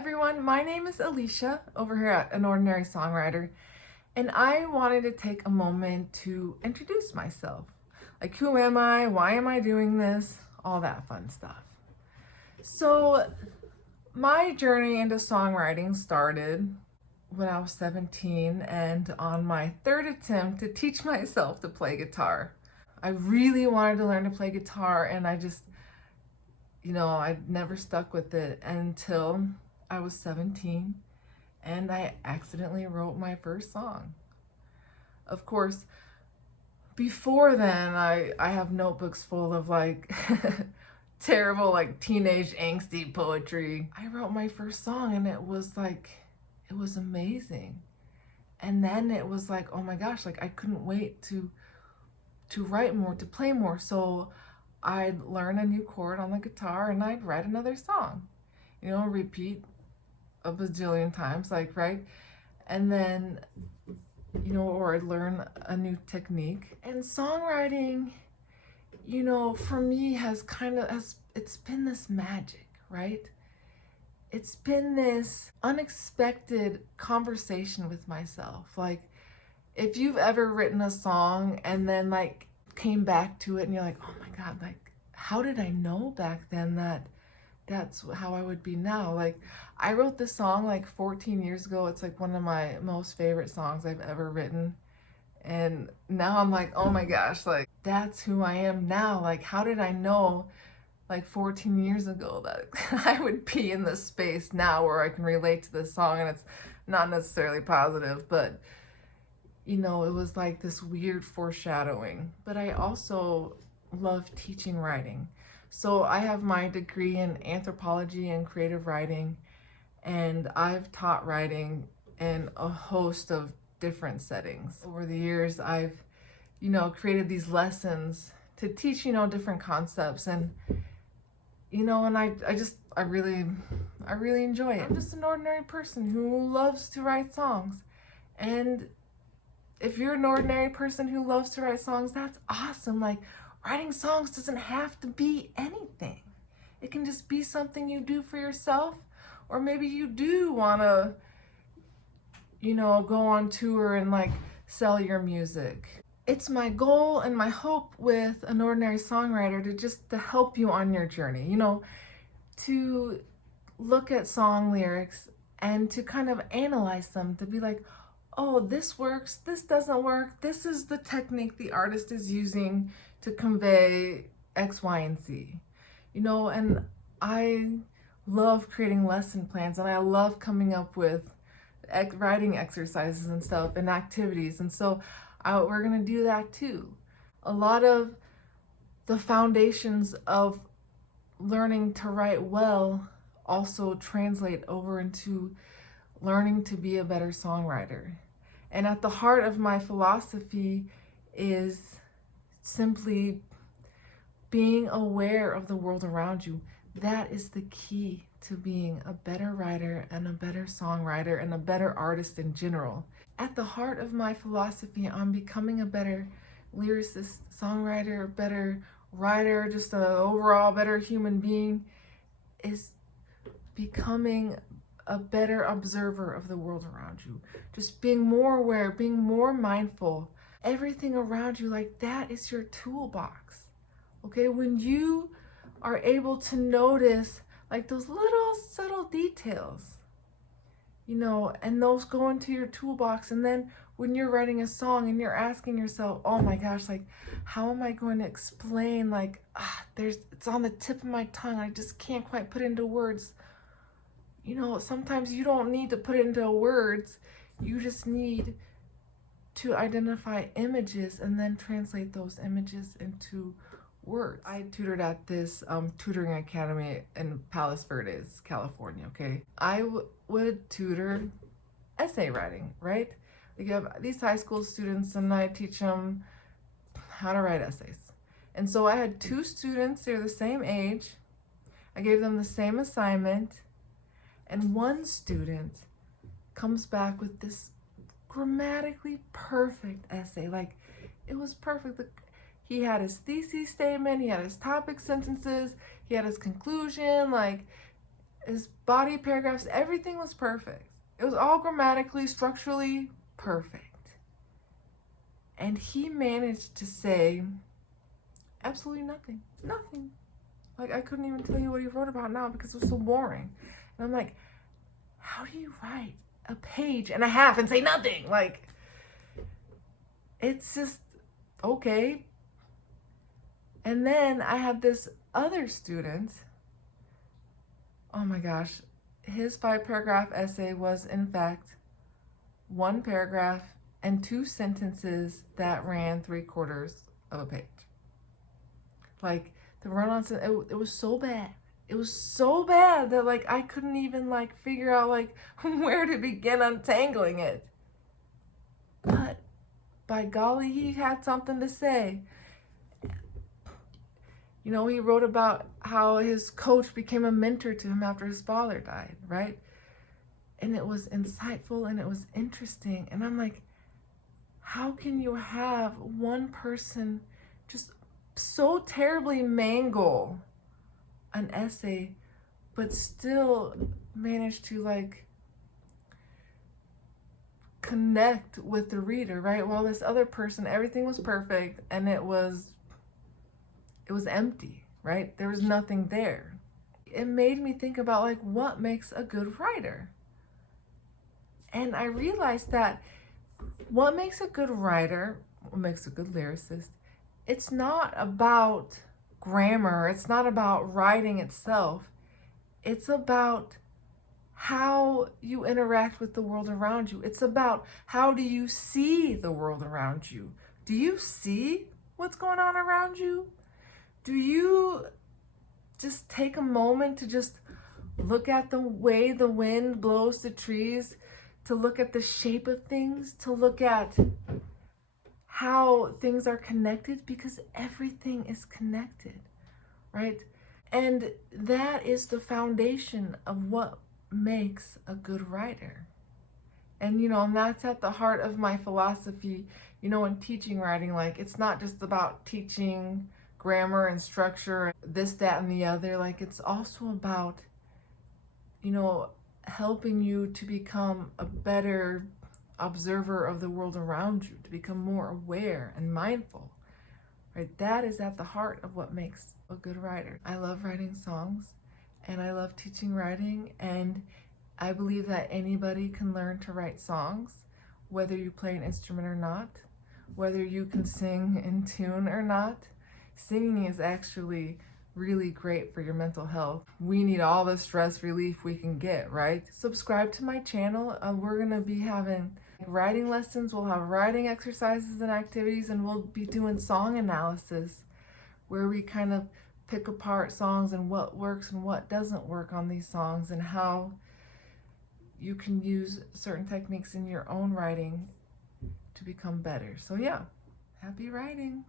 everyone, my name is Alicia over here at An Ordinary Songwriter, and I wanted to take a moment to introduce myself. Like, who am I? Why am I doing this? All that fun stuff. So, my journey into songwriting started when I was 17 and on my third attempt to teach myself to play guitar. I really wanted to learn to play guitar, and I never stuck with it until I was 17 and I accidentally wrote my first song. Of course, before then, I have notebooks full of like terrible, like teenage angsty poetry. I wrote my first song and it was amazing. And then it was like, oh my gosh, like I couldn't wait to write more, to play more. So I'd learn a new chord on the guitar and I'd write another song, repeat a bazillion times, like, right? And then, or I'd learn a new technique. And songwriting, for me it's been this magic, right? It's been this unexpected conversation with myself. Like, if you've ever written a song and then like came back to it and you're like, oh my God, like, how did I know back then that that's how I would be now? Like, I wrote this song like 14 years ago. It's like one of my most favorite songs I've ever written. And now I'm like, oh my gosh, like that's who I am now. Like, how did I know like 14 years ago that I would be in this space now where I can relate to this song? And it's not necessarily positive, but it was like this weird foreshadowing. But I also love teaching writing. So I have my degree in anthropology and creative writing, and I've taught writing in a host of different settings. Over the years, I've, created these lessons to teach, different concepts, and, and I really enjoy it. I'm just an ordinary person who loves to write songs. And if you're an ordinary person who loves to write songs, that's awesome. Like, writing songs doesn't have to be anything. It can just be something you do for yourself, or maybe you do want to, go on tour and like sell your music. It's my goal and my hope with An Ordinary Songwriter to help you on your journey, to look at song lyrics and to kind of analyze them, to be like, oh, this works, this doesn't work, this is the technique the artist is using to convey X, Y, and Z. And I love creating lesson plans, and I love coming up with writing exercises and stuff and activities. And so we're gonna do that too. A lot of the foundations of learning to write well also translate over into learning to be a better songwriter. And at the heart of my philosophy is simply being aware of the world around you. That is the key to being a better writer and a better songwriter and a better artist in general. At the heart of my philosophy on becoming a better lyricist, songwriter, a better writer, just an overall better human being, is becoming a better observer of the world around you. Just being more aware, being more mindful. Everything around you, like, that is your toolbox. Okay, when you are able to notice like those little subtle details, and those go into your toolbox. And then when you're writing a song and you're asking yourself, oh my gosh, like, how am I going to explain, like, it's on the tip of my tongue, I just can't quite put it into words. Sometimes you don't need to put it into words, you just need to identify images and then translate those images into words. I tutored at this tutoring academy in Palos Verdes, California, okay? I would tutor essay writing, right? Like, you have these high school students and I teach them how to write essays. And so I had two students, they're the same age. I gave them the same assignment, and one student comes back with this grammatically perfect essay. Like, it was perfect. He had his thesis statement, he had his topic sentences, he had his conclusion, like, his body paragraphs, everything was perfect. It was all grammatically, structurally perfect. And he managed to say absolutely nothing. Nothing. Like, I couldn't even tell you what he wrote about now because it was so boring. And I'm like, how do you write a page and a half and say nothing? Like, it's just, okay. And then I had this other student. Oh my gosh. His 5-paragraph essay was, in fact, 1 paragraph and 2 sentences that ran 3/4 of a page. Like, the run-on, it was so bad. It was so bad that, like, I couldn't even, like, figure out, like, where to begin untangling it. But, by golly, he had something to say. You know, he wrote about how his coach became a mentor to him after his father died, right? And it was insightful and it was interesting. And I'm like, how can you have one person just so terribly mangle an essay, but still manage to, like, connect with the reader, right? While this other person, everything was perfect and it was empty, right? There was nothing there. It made me think about, like, what makes a good writer? And I realized that what makes a good writer, what makes a good lyricist, it's not about grammar, it's not about writing itself. It's about how you interact with the world around you. It's about how do you see the world around you? Do you see what's going on around you? Do you just take a moment to just look at the way the wind blows the trees, to look at the shape of things, to look at how things are connected? Because everything is connected, right? And that is the foundation of what makes a good writer. And, you know, and that's at the heart of my philosophy, you know, in teaching writing. Like, it's not just about teaching grammar and structure, this, that, and the other. Like, it's also about, you know, helping you to become a better observer of the world around you, to become more aware and mindful, right? That is at the heart of what makes a good writer. I love writing songs and I love teaching writing, and I believe that anybody can learn to write songs, whether you play an instrument or not, whether you can sing in tune or not. Singing is actually really great for your mental health. We need all the stress relief we can get, right? Subscribe to my channel. We're gonna be having writing lessons, we'll have writing exercises and activities, and we'll be doing song analysis where we kind of pick apart songs and what works and what doesn't work on these songs, and how you can use certain techniques in your own writing to become better. So yeah, happy writing.